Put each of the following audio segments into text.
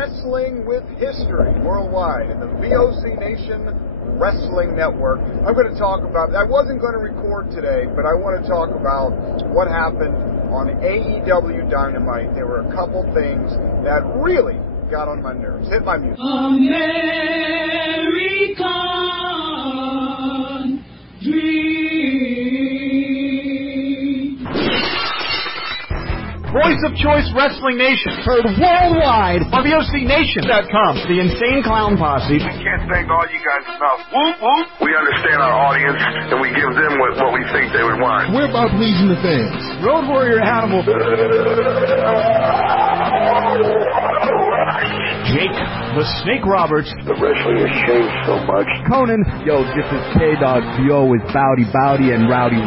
Wrestling with History worldwide in the VOC Nation Wrestling Network. I'm going to talk about, I wasn't going to record today, but I want to talk about what happened on AEW Dynamite. There were a couple things that really got on my nerves. Hit my music. American Dream. Voice of Choice Wrestling Nation, heard worldwide on VOCNation.com. The Insane Clown Posse. We can't thank all you guys enough. Whoop, whoop. We understand our audience, and we give them what we think they would want. We're about pleasing the fans. Road Warrior Animal. Jake, the Snake Roberts. The wrestling has changed so much. Conan. Yo, this is K-Dog. Yo is Bowdy and Rowdy.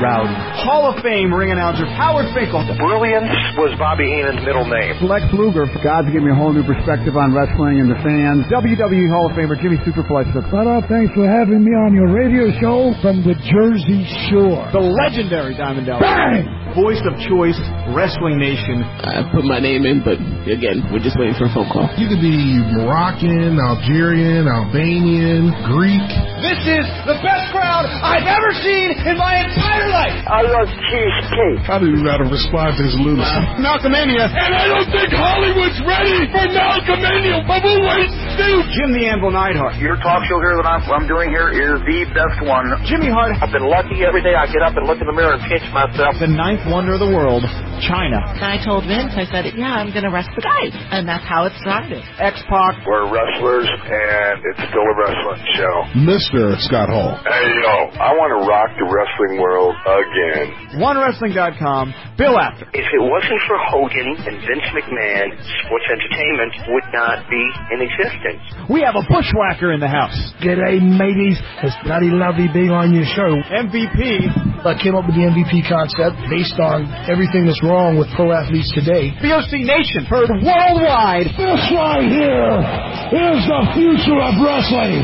Hall of Fame ring announcer Howard Finkel. Brilliance was Bobby Heenan's middle name. Lex Luger. God's given me a whole new perspective on wrestling and the fans. WWE Hall of Famer Jimmy Superfly Snuka. Thanks for having me on your radio show from the Jersey Shore. The legendary Diamond Dallas. Bang! Voice of Choice Wrestling Nation. I put my name in, but again, we're just waiting for a phone call. You could be Moroccan, Algerian, Albanian, Greek. This is the best crowd I've ever seen in my entire life. I love cheesecake. How do you know how to respond to his lunacy? Malcolmania. And I don't think Hollywood's ready for Malcolmania, but we'll wait and see. Jim the Anvil Neidhart. Your talk show here that I'm doing here is the best one. Jimmy Hart. I've been lucky every day I get up and look in the mirror and pinch myself. The ninth wonder of the world, China. I told Vince, I said, yeah, I'm going to wrestle the guys. And that's how it started. X-Pac. We're wrestlers, and it's still a wrestling show. Mr. Scott Hall. Hey, yo, I want to rock the wrestling world again. OneWrestling.com, Bill Apter. If it wasn't for Hogan and Vince McMahon, sports entertainment would not be in existence. We have a bushwhacker in the house. G'day, mateys. It's bloody lovely being on your show. MVP. I came up with the MVP concept based on everything that's wrong with pro athletes today. VOC Nation, heard worldwide. This right here is the future of wrestling.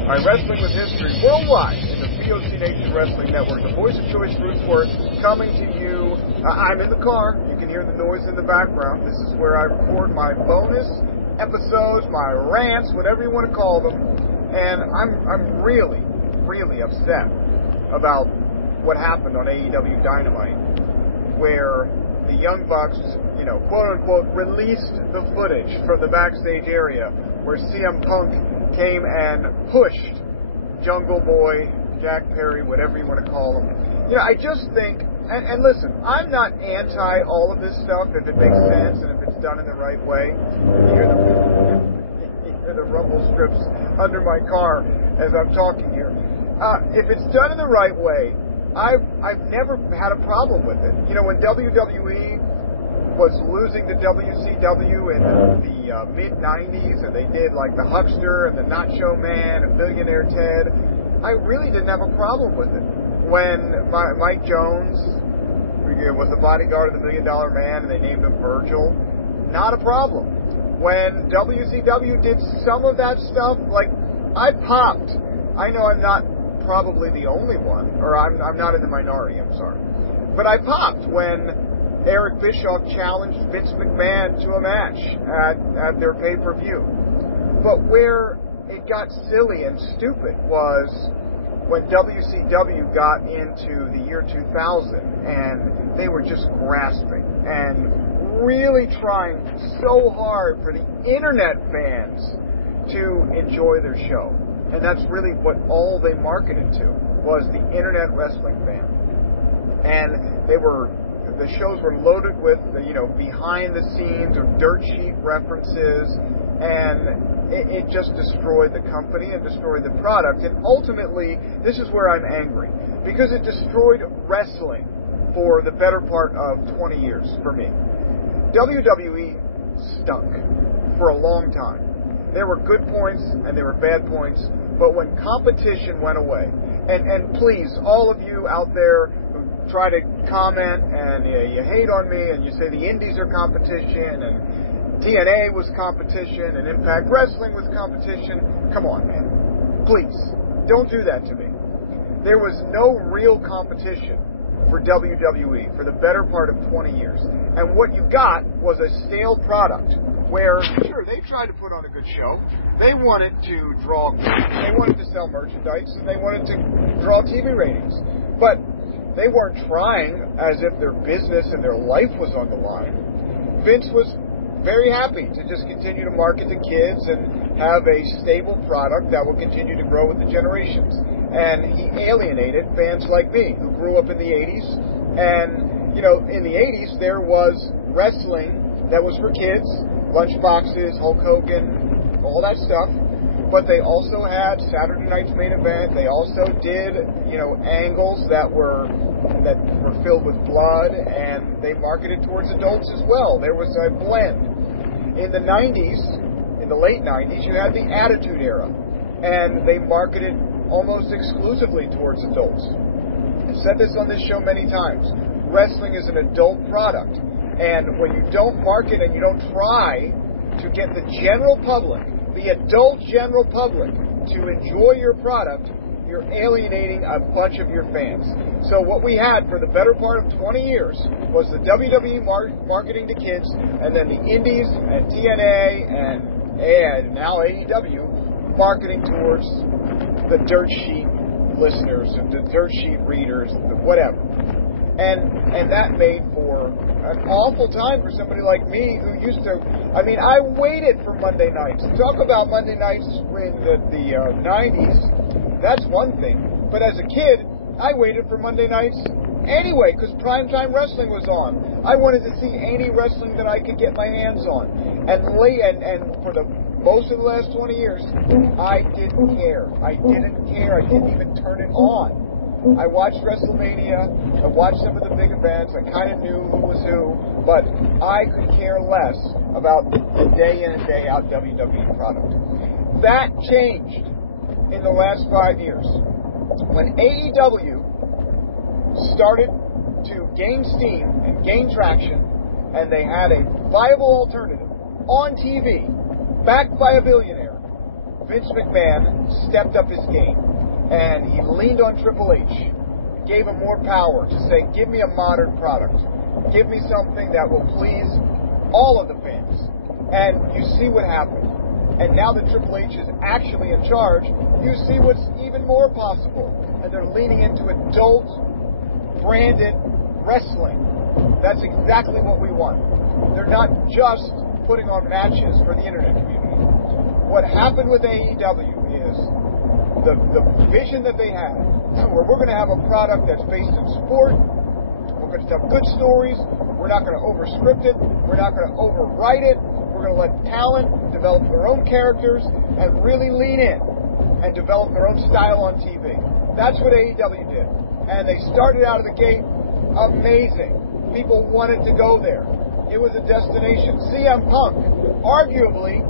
All right, Wrestling with History worldwide in the VOC Nation Wrestling Network. The Voice of Choice Worth coming to you. I'm in the car. You can hear the noise in the background. This is where I record my bonus episodes, my rants, whatever you want to call them. And I'm really, really upset about what happened on AEW Dynamite, where the Young Bucks, quote-unquote, released the footage from the backstage area where CM Punk came and pushed Jungle Boy, Jack Perry, whatever you want to call him. I just think, and listen, I'm not anti all of this stuff if it makes sense and if it's done in the right way. You hear the rumble strips under my car as I'm talking here. If it's done in the right way, I've never had a problem with it. When WWE was losing to WCW in the mid-90s, and they did like the Huckster and the Nacho Man and Millionaire Ted, I really didn't have a problem with it. When Mike Jones was the bodyguard of the $1 Million Man and they named him Virgil, not a problem. When WCW did some of that stuff, I popped. I know I'm not probably the only one, or I'm not in the minority, I'm sorry. But I popped when Eric Bischoff challenged Vince McMahon to a match at their pay-per-view. But where it got silly and stupid was when WCW got into the year 2000 and they were just grasping and really trying so hard for the internet fans to enjoy their show. And that's really what all they marketed to, was the internet wrestling fan. And the shows were loaded with, behind the scenes or dirt sheet references, and it just destroyed the company and destroyed the product. And ultimately, this is where I'm angry, because it destroyed wrestling for the better part of 20 years for me. WWE stunk for a long time. There were good points and there were bad points, but when competition went away, and please, all of you out there who try to comment and you hate on me and you say the Indies are competition and TNA was competition and Impact Wrestling was competition, come on, man. Please, don't do that to me. There was no real competition for WWE for the better part of 20 years. And what you got was a stale product where, sure, they tried to put on a good show. They wanted to sell merchandise, and they wanted to draw TV ratings. But they weren't trying as if their business and their life was on the line. Vince was very happy to just continue to market to kids and have a stable product that will continue to grow with the generations. And he alienated fans like me who grew up in the 80s. And, you know, in the 80s there was wrestling that was for kids, Lunchboxes, Hulk Hogan, all that stuff. But they also had Saturday Night's Main Event. They also did, you know, angles that were filled with blood, and they marketed towards adults as well. There was a blend. In the 90s, in the late 90s, you had the Attitude Era, and they marketed almost exclusively towards adults. I've said this on this show many times. Wrestling is an adult product, and when you don't market and you don't try to get the general public, the adult general public, to enjoy your product, you're alienating a bunch of your fans. So what we had for the better part of 20 years was the WWE marketing to kids, and then the Indies and TNA and now AEW marketing towards the dirt sheet listeners, the dirt sheet readers, the whatever. And that made for an awful time for somebody like me who used to, I mean, I waited for Monday nights. Talk about Monday nights in the 90s, that's one thing. But as a kid, I waited for Monday nights anyway, because primetime wrestling was on. I wanted to see any wrestling that I could get my hands on. And for the most of the last 20 years, I didn't care. I didn't even turn it on. I watched WrestleMania, I watched some of the big events, I kind of knew who was who, but I could care less about the day in and day out WWE product. That changed in the last 5 years. When AEW started to gain steam and gain traction, and they had a viable alternative on TV, backed by a billionaire, Vince McMahon stepped up his game. And he leaned on Triple H, gave him more power to say, give me a modern product. Give me something that will please all of the fans. And you see what happened. And now that Triple H is actually in charge, you see what's even more possible. And they're leaning into adult, branded wrestling. That's exactly what we want. They're not just putting on matches for the internet community. What happened with AEW is the vision that they had, where we're going to have a product that's based in sport, we're going to tell good stories, we're not going to over-script it, we're not going to overwrite it, we're going to let talent develop their own characters and really lean in and develop their own style on TV. That's what AEW did. And they started out of the gate amazing. People wanted to go there. It was a destination. CM Punk, arguably,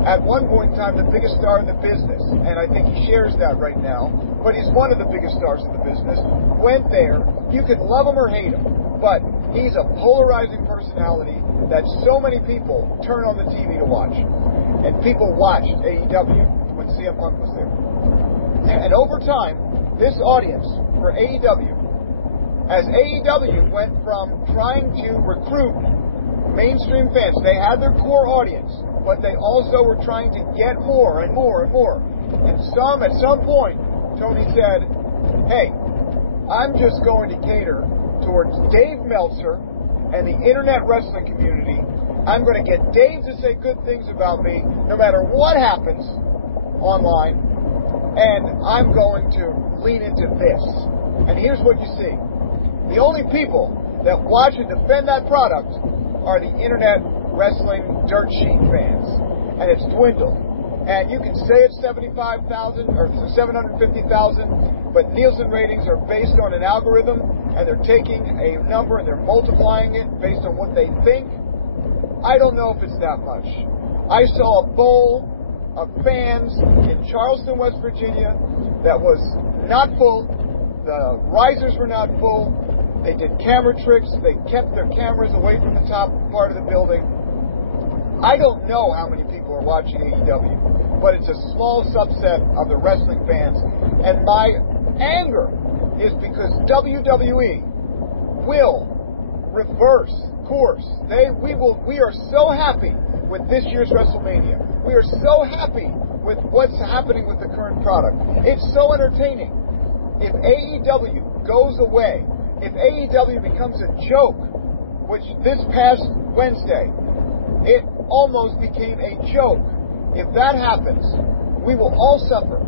at one point in time, the biggest star in the business, and I think he shares that right now, but he's one of the biggest stars in the business, went there. You can love him or hate him, but he's a polarizing personality that so many people turn on the TV to watch. And people watched AEW when CM Punk was there. And over time, this audience for AEW, as AEW went from trying to recruit mainstream fans, they had their core audience, but they also were trying to get more and more and more. And at some point, Tony said, hey, I'm just going to cater towards Dave Meltzer and the internet wrestling community. I'm going to get Dave to say good things about me, no matter what happens online, and I'm going to lean into this. And here's what you see. The only people that watch and defend that product are the internet wrestling dirt sheet fans, and it's dwindled. And you can say it's 75,000 or 750,000, but Nielsen ratings are based on an algorithm, and they're taking a number and they're multiplying it based on what they think. I don't know if it's that much. I saw a bowl of fans in Charleston, West Virginia, that was not full. The risers were not full. They did camera tricks. They kept their cameras away from the top part of the building. I don't know how many people are watching AEW, but it's a small subset of the wrestling fans. And my anger is because WWE will reverse course. We are so happy with this year's WrestleMania. We are so happy with what's happening with the current product. It's so entertaining. If AEW goes away, if AEW becomes a joke, which this past Wednesday, it almost became a joke. If that happens, we will all suffer,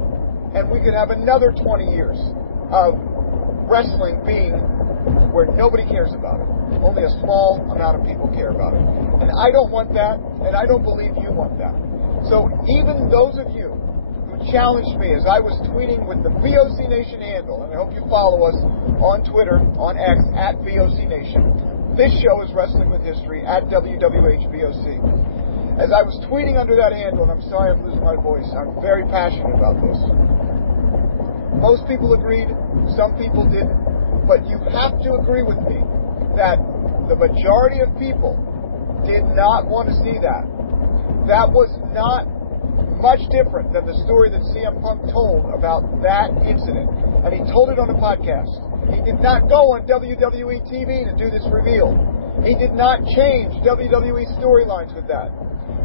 and we could have another 20 years of wrestling being where nobody cares about it. Only a small amount of people care about it. And I don't want that, and I don't believe you want that. So even those of you who challenged me as I was tweeting with the VOC Nation handle, and I hope you follow us on Twitter, on X, at VOC Nation. This show is Wrestling with History, at WWHVOC. As I was tweeting under that handle, and I'm sorry I'm losing my voice, I'm very passionate about this. Most people agreed, some people didn't, but you have to agree with me that the majority of people did not want to see that. That was not much different than the story that CM Punk told about that incident. And he told it on a podcast. He did not go on WWE TV to do this reveal. He did not change WWE storylines with that.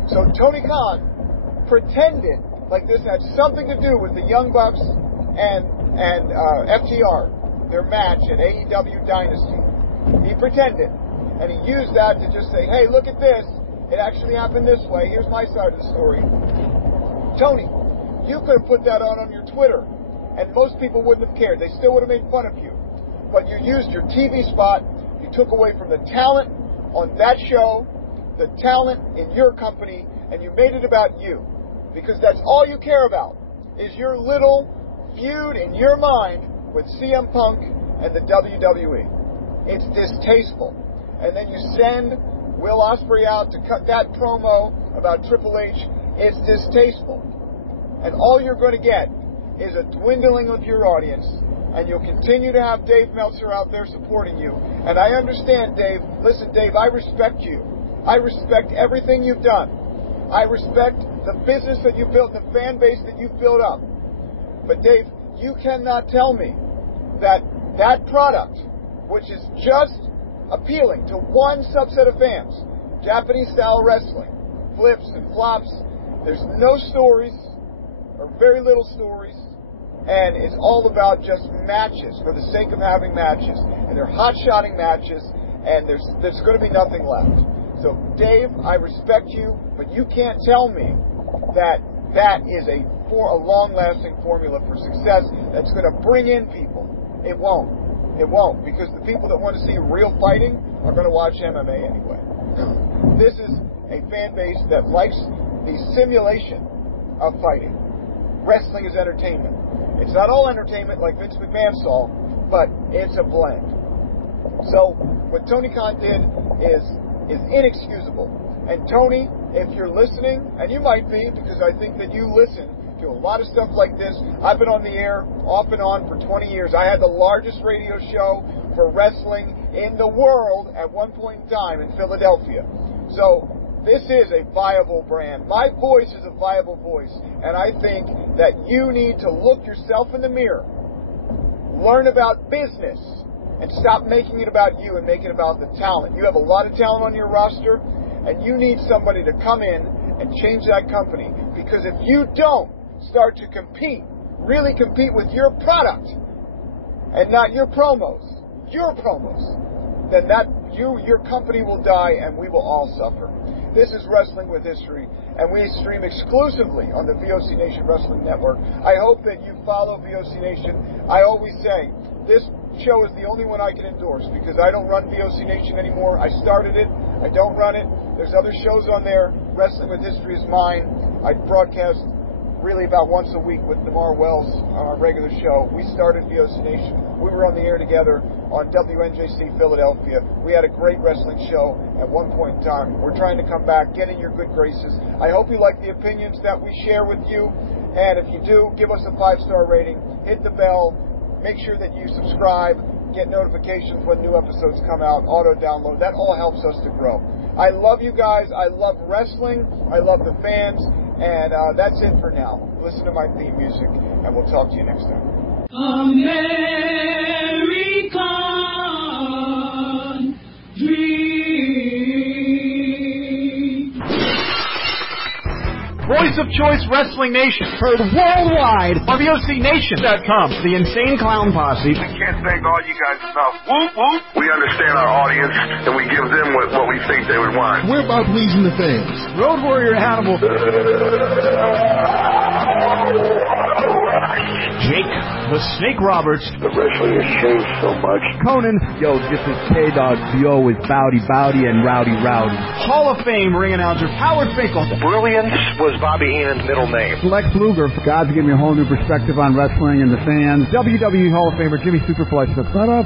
So Tony Khan pretended like this had something to do with the Young Bucks and FTR, their match at AEW Dynasty. He pretended. And he used that to just say, hey, look at this. It actually happened this way. Here's my side of the story. Tony, you could have put that on your Twitter, and most people wouldn't have cared. They still would have made fun of you. But you used your TV spot. You took away from the talent on that show, the talent in your company, and you made it about you. Because that's all you care about, is your little feud in your mind with CM Punk and the WWE. It's distasteful. And then you send Will Ospreay out to cut that promo about Triple H. It's distasteful. And all you're going to get is a dwindling of your audience, and you'll continue to have Dave Meltzer out there supporting you. And I understand, Dave. Listen, Dave, I respect you. I respect everything you've done. I respect the business that you built, the fan base that you've built up. But, Dave, you cannot tell me that that product, which is just appealing to one subset of fans, Japanese-style wrestling, flips and flops, there's no stories, or very little stories, and it's all about just matches for the sake of having matches. And they're hot-shotting matches, and there's going to be nothing left. So, Dave, I respect you, but you can't tell me that that is a long-lasting formula for success that's going to bring in people. It won't. It won't, because the people that want to see real fighting are going to watch MMA anyway. This is a fan base that likes the simulation of fighting. Wrestling is entertainment. It's not all entertainment like Vince McMahon saw, but it's a blend. So what Tony Khan did is inexcusable. And Tony, if you're listening, and you might be, because I think that you listen to a lot of stuff like this. I've been on the air off and on for 20 years. I had the largest radio show for wrestling in the world at one point in time in Philadelphia. So this is a viable brand. My voice is a viable voice. And I think that you need to look yourself in the mirror, learn about business, and stop making it about you and make it about the talent. You have a lot of talent on your roster, and you need somebody to come in and change that company. Because if you don't start to compete, really compete with your product and not your promos, then your company will die and we will all suffer. This is Wrestling with History, and we stream exclusively on the VOC Nation Wrestling Network. I hope that you follow VOC Nation. I always say, this show is the only one I can endorse because I don't run VOC Nation anymore. I started it. I don't run it. There's other shows on there. Wrestling with History is mine. I broadcast really about once a week with Damar Wells on our regular show. We started VOC Nation. We were on the air together on WNJC Philadelphia. We had a great wrestling show at one point in time. We're trying to come back, get in your good graces. I hope you like the opinions that we share with you. And if you do, give us a 5-star rating. Hit the bell. Make sure that you subscribe. Get notifications when new episodes come out. Auto-download. That all helps us to grow. I love you guys. I love wrestling. I love the fans. And that's it for now. Listen to my theme music, and we'll talk to you next time. American dream. Voice of Choice Wrestling Nation. Heard worldwide on VOCNation.com. The Insane Clown Posse. I can't thank all you guys enough. Whoop, whoop. We understand our audience, and we give them what we think they would want. We're about pleasing the fans. Road Warrior Hannibal. Jake the Snake Roberts. The wrestling has changed so much. Conan. Yo, this is K-Dog. Yo is Bowdy and Rowdy. Hall of Fame ring announcer Howard Finkel. Brilliance was Bobby Heenan's middle name. Lex Luger. God's giving me a whole new perspective on wrestling and the fans. WWE Hall of Famer Jimmy Superflex.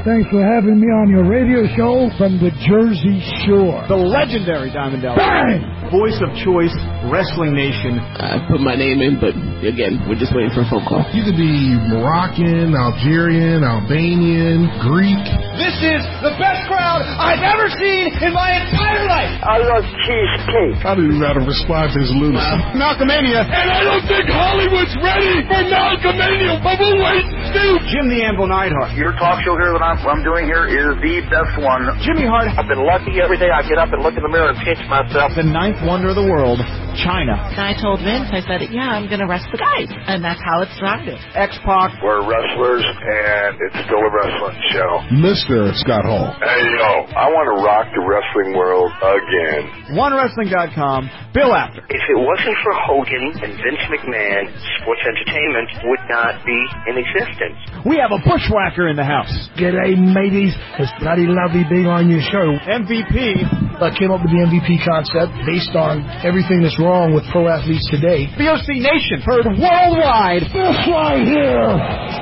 Thanks for having me on your radio show from the Jersey Shore. The legendary Diamond Dallas. Bang! Voice of Choice Wrestling Nation. I put my name in, but again, we're just waiting for a phone call. You could be Moroccan, Algerian, Albanian, Greek. This is the best crowd I've ever seen in my entire life. I love cheesecake. I don't even know how to respond to his lunacy. Malcolmania. And I don't think Hollywood's ready for Malcolmania, but we'll wait and see. Jim the Anvil Neidhart. Your talk show here that I'm doing here is the best one. Jimmy Hart. I've been lucky every day I get up and look in the mirror and pinch myself. The ninth wonder of the world, China. And I told Vince, I said, yeah, I'm going to wrestle the guys. And that's how it started. X-Pac. We're wrestlers, and it's still a wrestling show. Mr. Scott Hall. Hey, yo, I want to rock the wrestling world again. OneWrestling.com. Bill Apter. If it wasn't for Hogan and Vince McMahon, sports entertainment would not be in existence. We have a bushwhacker in the house. G'day, mateys. It's bloody lovely being on your show. MVP. I came up with the MVP concept based on everything that's wrong with pro athletes today. VOC Nation. Heard worldwide. This right here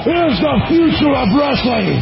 is the future of wrestling.